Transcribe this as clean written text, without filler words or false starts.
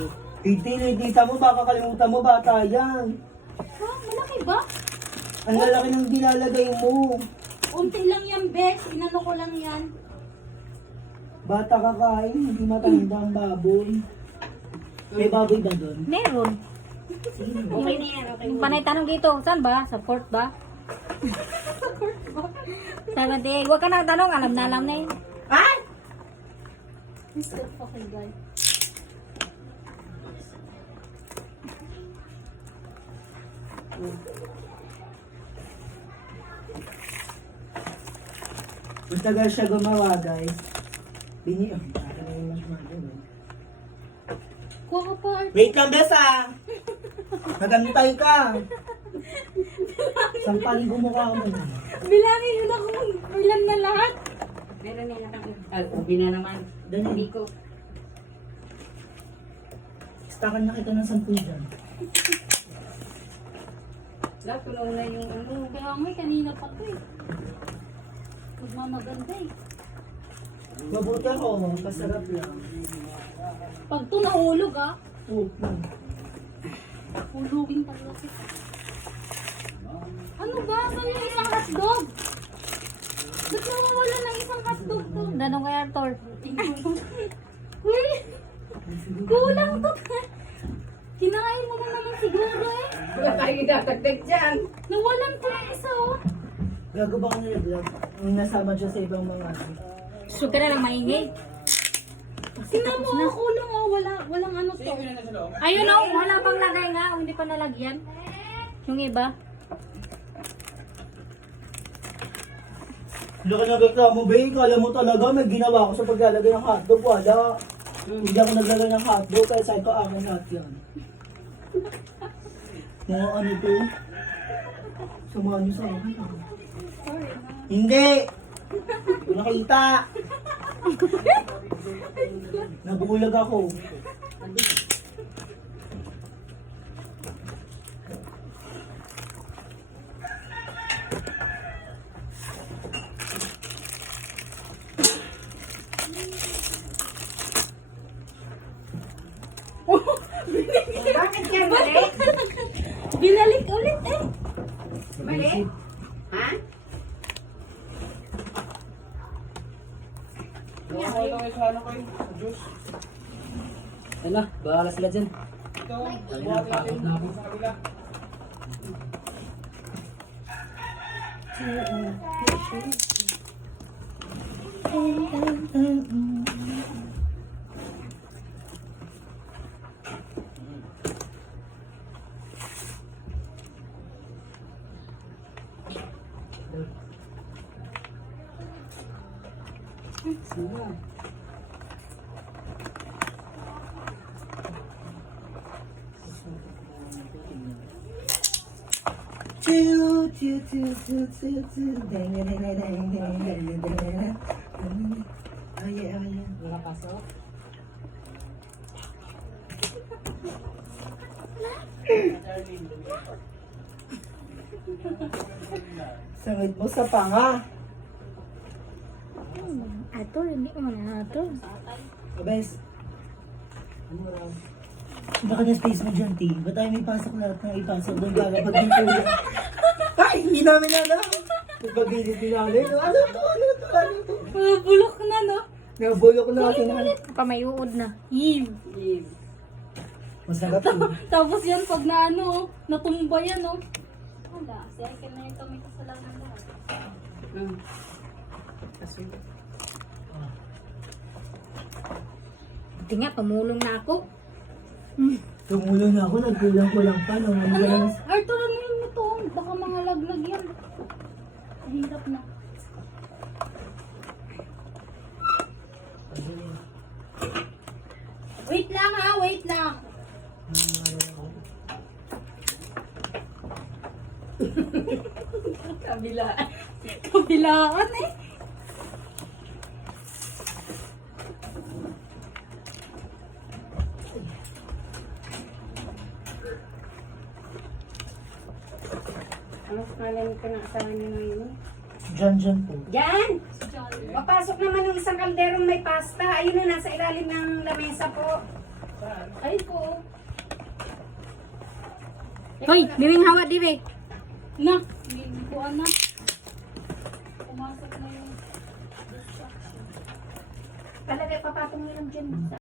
bundok. Tita mo, baka kalimutan mo, bata yan. Ha? Malaki ba? Ang lalaki ng nilalagay mo. Unti lang yan, Bex. Inano ko lang yan. Bata ka kain, hindi matanda ang baboy. May baboy ba doon? Meron. Okay na yan, okay. Yung panay tanong dito, saan ba? Sa port ba? Sabi natin, huwag ka na tanong, alam na yun. Ay! Mr. Fucking guy. Matagal siya gumawa, guys. Kuha ka pa, Art. Wait lang, Bes, ah! Nagantay ka! Sampalin ko mukha mo. Bilangin nyo na kung ilan na lahat. Meron na lang. Ubi na naman. Hindi ko. Stakan na kita ng 10 dyan. Lahat tulong na yung ano. Kaya nga, kanina pa to eh. Magmamaganda eh. Mabuti ako, pasarap lang. Pag to nahulog ah. Oh, Hulugin talaga kita. Ano ba? Saan yung isang hotdog? Ba't nawawala ng isang hotdog to? Tanong kay Arthur. Uy! Kulang to. Kinain mo na naman siguro eh. Wala tayo idadagdag dyan. Nawalan to ng isa oh. gago ba ka nila-vlog? Yung nasama siya sa ibang mga Gusto ka na lang maingay. Sinan mo ang kulang oh. Walang ano to. Ayun o, wala pang lagay nga, hindi pa nalagyan. Yung iba. Laki na reklamo, babe. Kala mo talaga may ginawa ko sa paglalagay ng hotdog. Wala. Hindi ako naglalagay ng hotdog kaya sabi ko akin lahat yan. Mga ano to? Samahan niyo sa akin. Hindi! Hindi ko nakita! Nabulag ako. Bakit yan mali? Binalik ulit eh. Mali? Ha? Ano na, bahala sila dyan. Nakapasok? Sangit mo sa panga. Arthur, hindi ko man Arthur. Abes. Baka na space mo dyan, T. Ba't tayo may pasok lahat ng ipasok doon kakapag ng kuya? Ay, hindi namin alam. Pagpagilid din namin. Ano to? Bulok na no. Nabulok na natin. Pa may uod na. Yee. Masarap yun. Tapos yan pag na ano, natumba yan oh. Wala, si Aiken na yung kami kasalanan lahat. Buti nga, tumulong na ako. Tumulong na ako, nagkulang-kulang pa. Ano? Arthur, ano yun ito? Baka mga laglag yan. Mahirap na. Wait lang ha, wait lang. Kabilaan. Kabilaan eh. Ano pangalan ko na asawa niyo ngayon? Dyan po. Yan! Papasok naman yung isang kalderong may pasta. Ayun na, nasa ilalim ng lamesa po. Ay po. Hoy, bibing hawa, dibe. Na, may buwan na. Pumasok na yung Talaga, papatong nyo lang dyan.